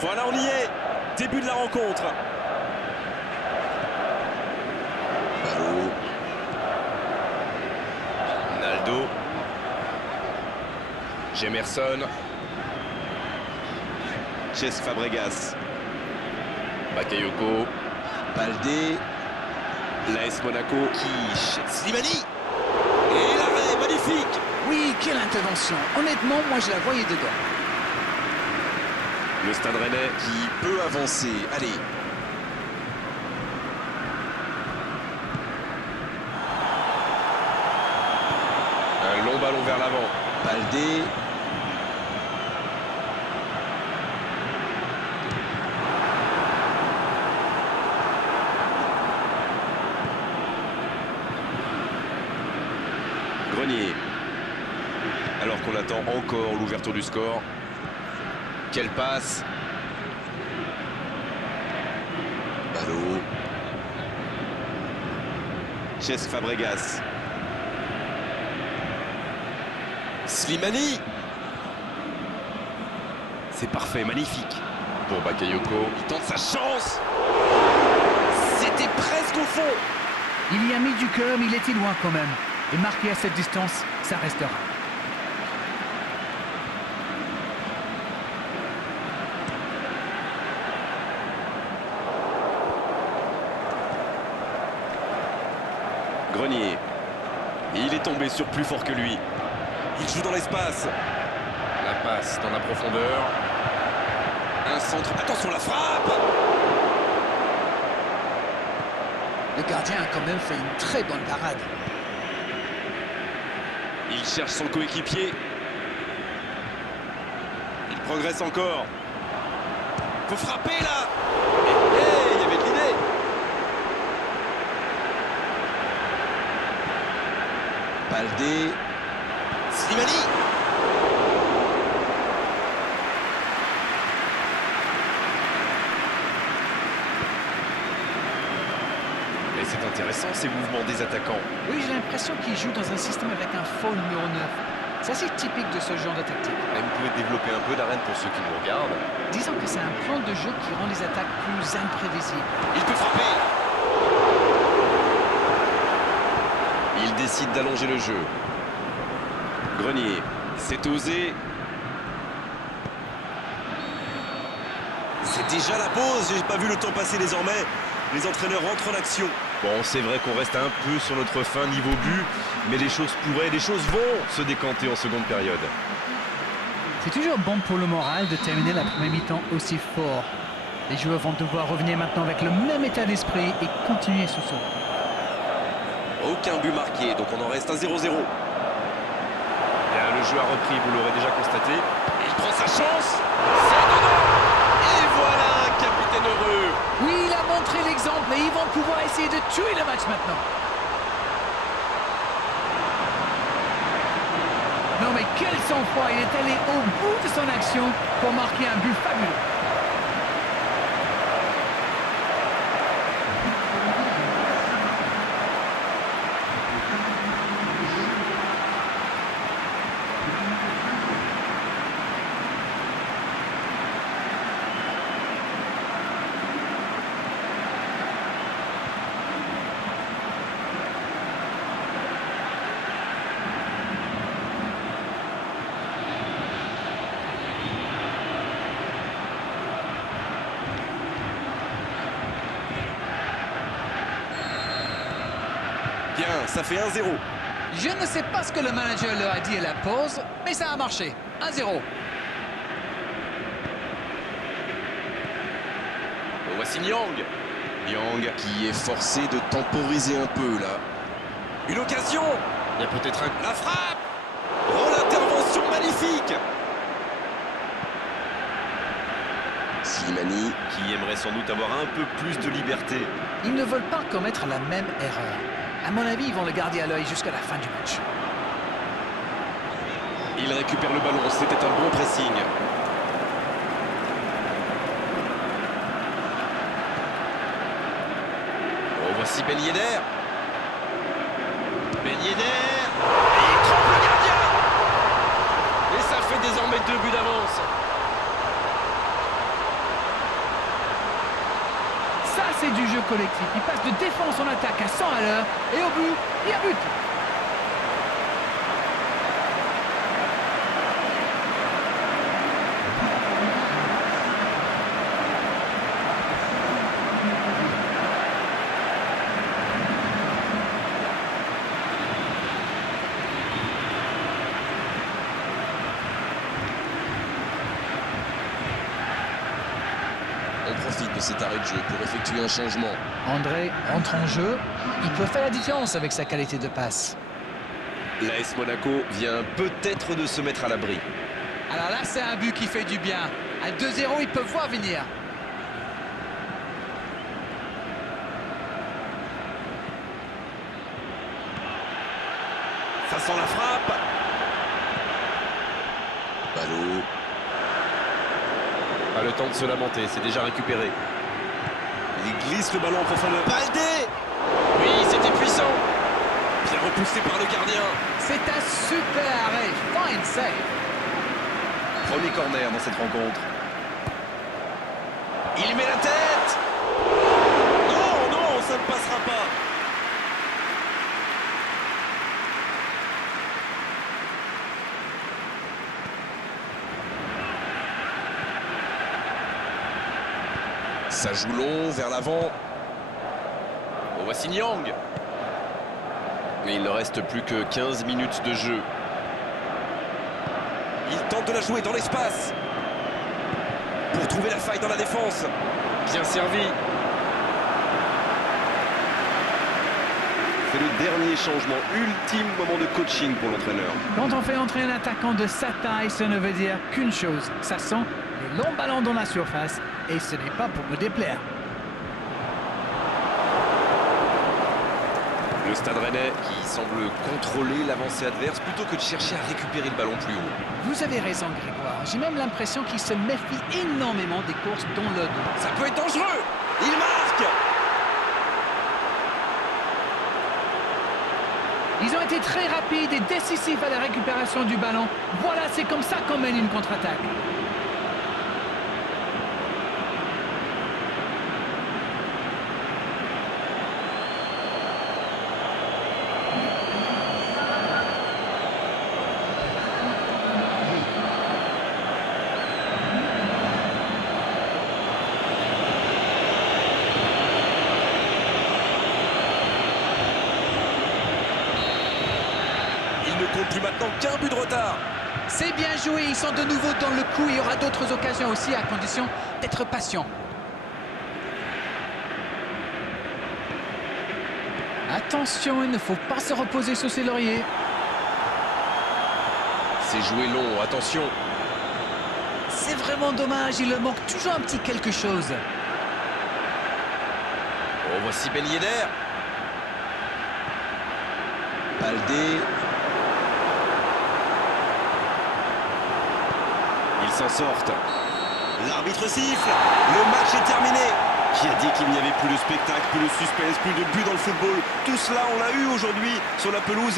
Voilà, on y est. Début de la rencontre. Ballot. Naldo. Jemerson. Cesc Fabregas. Bakayoko. Baldé. L'AS Monaco. Quiche. Slimani. Et l'arrêt, magnifique. Oui, quelle intervention. Honnêtement, moi je la voyais dedans. Le Stade Rennais. Qui peut avancer. Allez. Un long ballon vers l'avant. Baldé. Grenier. Alors qu'on attend encore l'ouverture du score. Quelle passe. Ballot. Cesc Fabregas. Slimani. C'est parfait, magnifique. Pour Bakayoko. Il tente sa chance. C'était presque au fond. Il y a mis du cœur, mais il était loin quand même. Et marqué à cette distance, ça restera. Grenier. Et il est tombé sur plus fort que lui. Il joue dans l'espace. La passe dans la profondeur. Un centre. Attention, la frappe. Le gardien a quand même fait une très bonne parade. Il cherche son coéquipier. Il progresse encore. Faut frapper là. Il y avait de l'idée. Baldé. Slimani. Et c'est intéressant ces mouvements des attaquants. Oui, j'ai l'impression qu'il joue dans un système avec un faux numéro 9. C'est assez typique de ce genre de tactique. Et vous pouvez développer un peu d'arène pour ceux qui nous regardent. Disons que c'est un plan de jeu qui rend les attaques plus imprévisibles. Il peut frapper. Il décide d'allonger le jeu. Grenier, c'est osé. C'est déjà la pause, j'ai pas vu le temps passer désormais. Les entraîneurs rentrent en action. Bon, c'est vrai qu'on reste un peu sur notre fin niveau but, mais les choses pourraient, les choses vont se décanter en seconde période. C'est toujours bon pour le moral de terminer la première mi-temps aussi fort. Les joueurs vont devoir revenir maintenant avec le même état d'esprit et continuer ce saut. Aucun but marqué, donc on en reste à 0-0. Bien, le jeu a repris, vous l'aurez déjà constaté. Il prend sa chance. C'est dedans. Et voilà un capitaine heureux. Oui, il a montré l'exemple et ils vont pouvoir essayer de tuer le match maintenant. Non mais quel sang-froid, il est allé au bout de son action pour marquer un but fabuleux. Bien, ça fait 1-0. Je ne sais pas ce que le manager leur a dit à la pause, mais ça a marché. 1-0. Voici Nyang. Nyang Qui est forcé de temporiser un peu là. Une occasion. Il y a peut-être un... La frappe. Oh, l'intervention magnifique. Slimani. Qui aimerait sans doute avoir un peu plus de liberté. Ils ne veulent pas commettre la même erreur. À mon avis, ils vont le garder à l'œil jusqu'à la fin du match. Il récupère le ballon, c'était un bon pressing. Oh, voici Ben Yedder. Ben Yedder. Et il trompe le gardien. Et ça fait désormais 2 buts d'avance. c'est du jeu collectif. Il passe de défense en attaque à 100 à l'heure et au but, il y a but. On profite de cet arrêt de jeu pour effectuer un changement. André entre en jeu. Il peut faire la différence avec sa qualité de passe. L'AS Monaco vient peut-être de se mettre à l'abri. Alors là, c'est un but qui fait du bien. À 2-0, ils peuvent voir venir. Ça sent la frappe. Ballot. Pas le temps de se lamenter, c'est déjà récupéré. Il glisse le ballon en profondeur. Baldé. Oui, c'était puissant. Bien repoussé par le gardien. C'est un super arrêt. Fine save. Premier corner dans cette rencontre. Il met la tête. Non, non, ça ne passera pas. Ça joue long, vers l'avant. Oh, voici Nyang. Mais il ne reste plus que 15 minutes de jeu. Il tente de la jouer dans l'espace. Pour trouver la faille dans la défense. Bien servi. C'est le dernier changement, ultime moment de coaching pour l'entraîneur. Quand on fait entrer un attaquant de sa taille, ça ne veut dire qu'une chose. Ça sent les longs ballons dans la surface et ce n'est pas pour me déplaire. Le Stade Rennais qui semble contrôler l'avancée adverse plutôt que de chercher à récupérer le ballon plus haut. Vous avez raison, Grégoire. J'ai même l'impression qu'il se méfie énormément des courses dans le dos. Ça peut être dangereux. Il marque. Ils ont été très rapides et décisifs à la récupération du ballon. Voilà, c'est comme ça qu'on mène une contre-attaque. Il ne compte plus maintenant qu'un but de retard. C'est bien joué, ils sont de nouveau dans le coup. Il y aura d'autres occasions aussi à condition d'être patient. Attention, il ne faut pas se reposer sur ses lauriers. C'est joué long, attention. C'est vraiment dommage, il leur manque toujours un petit quelque chose. Oh, voici Ben Yedder. Baldé. Ils s'en sortent. L'arbitre siffle. Le match est terminé. Qui a dit qu'il n'y avait plus de spectacle, plus de suspense, plus de but dans le football? Tout cela, on l'a eu aujourd'hui sur la pelouse.